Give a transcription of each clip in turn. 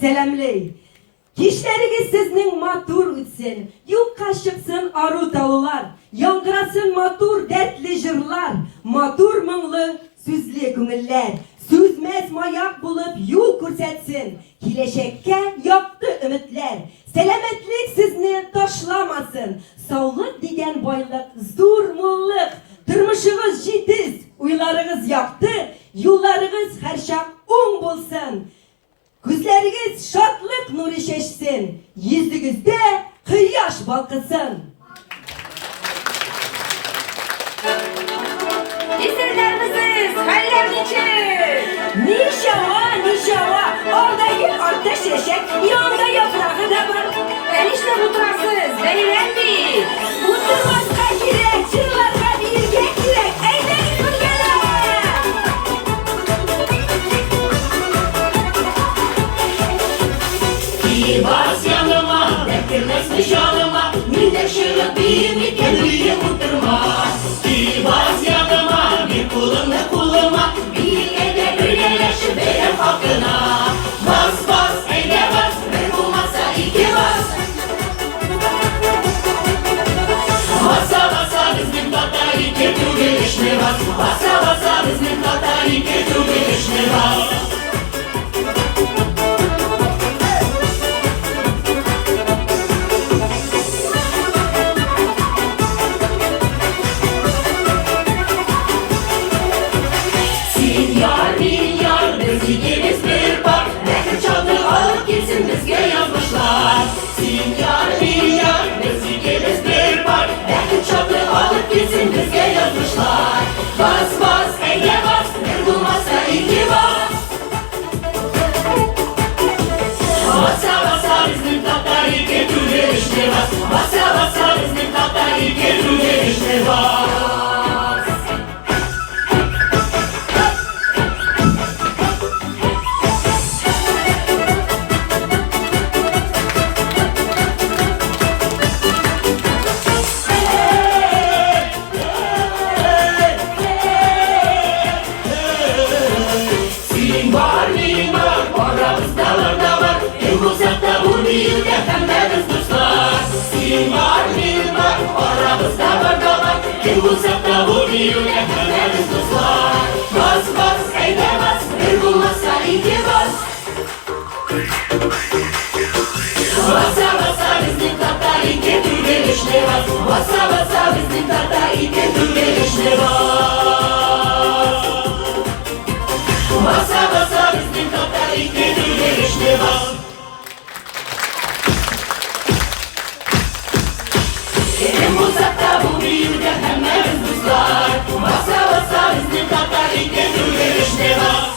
selamlay. Kişleriniz sizning matur ütsin, yuk kaşıksın aru dalılar, yangırasın matur dertli jırlar, matur mыңlı süzlü күңелләр, süzmez mayak bulup yol көрсәтсен, киләчәккә якты өметләр, сәламәтлек сезне ташлаmasın, саулык дигән байлык, зур муллык, тормышыгыз җитез, уйларыгыз якты, юлларыгыз һәрчак уң булсын. Күзләрегез шатлык нуры чәчсен, йөзегездә кояш балкысын. Eserleriniz, haller niçin? Nişava, oradaki ateş eşek, yanında yaprağı da var. Enişte mutlaksız, beğenmeyin. Oturmazsa girek, çırlarsa birge girek, eğlenin kırgeler. İyi bas yanıma, beklemezmiş yanıma, minder şırık bir kendiliğe oturma. İyi bas yanıma, bir kulunu kuluma, bir ede üleleşi benim hakkına. Bas bas, eyle bas, bir bulmazsa iki bas. Basa basa bizim tata iki türlü işine bas. Basa basa bizim tata iki türlü işine bas. Bas bas, eyle bas, bir bulmazsa iki bas. Basa basa bizim tata iki türlü işine bas. Basa basa bizim tata iki türlü işine bas. Uzakta vuruyor efendimiz dostlar. Bas bas, eyle bas, bir bulmazsa iki bas. Basa basa bizim tata iki türlü işine bas. Basa basa bizim tata iki türlü işine bas. Basa basa bizim tata iki türlü işine bas. Elim uzakta vuruyor efendimiz dostlar. Basa basa bizim tata iki türlü işine bas.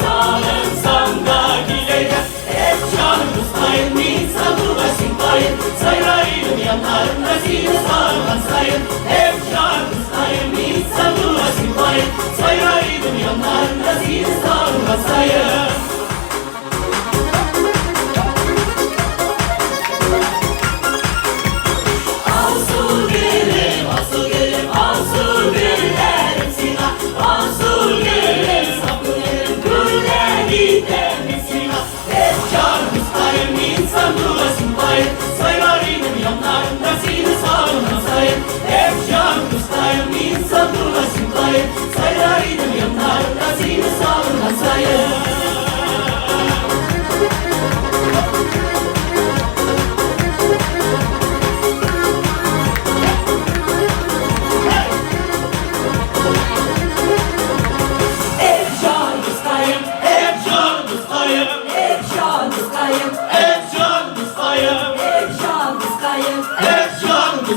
Sağın sanda gileyler, hep canımız kayın, insan duvarsın kayın.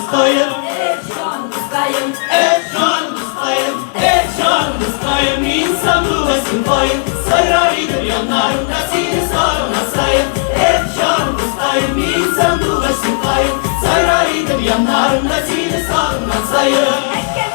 ustayım. Can ustayım. Can ustayım, can ustayım. İnsan duasın koyun, saraydır yanlarında seni sarmasayım. Can ustayım, insan duasın koyun, saraydır yanlarında seni sarmasayım. Herkes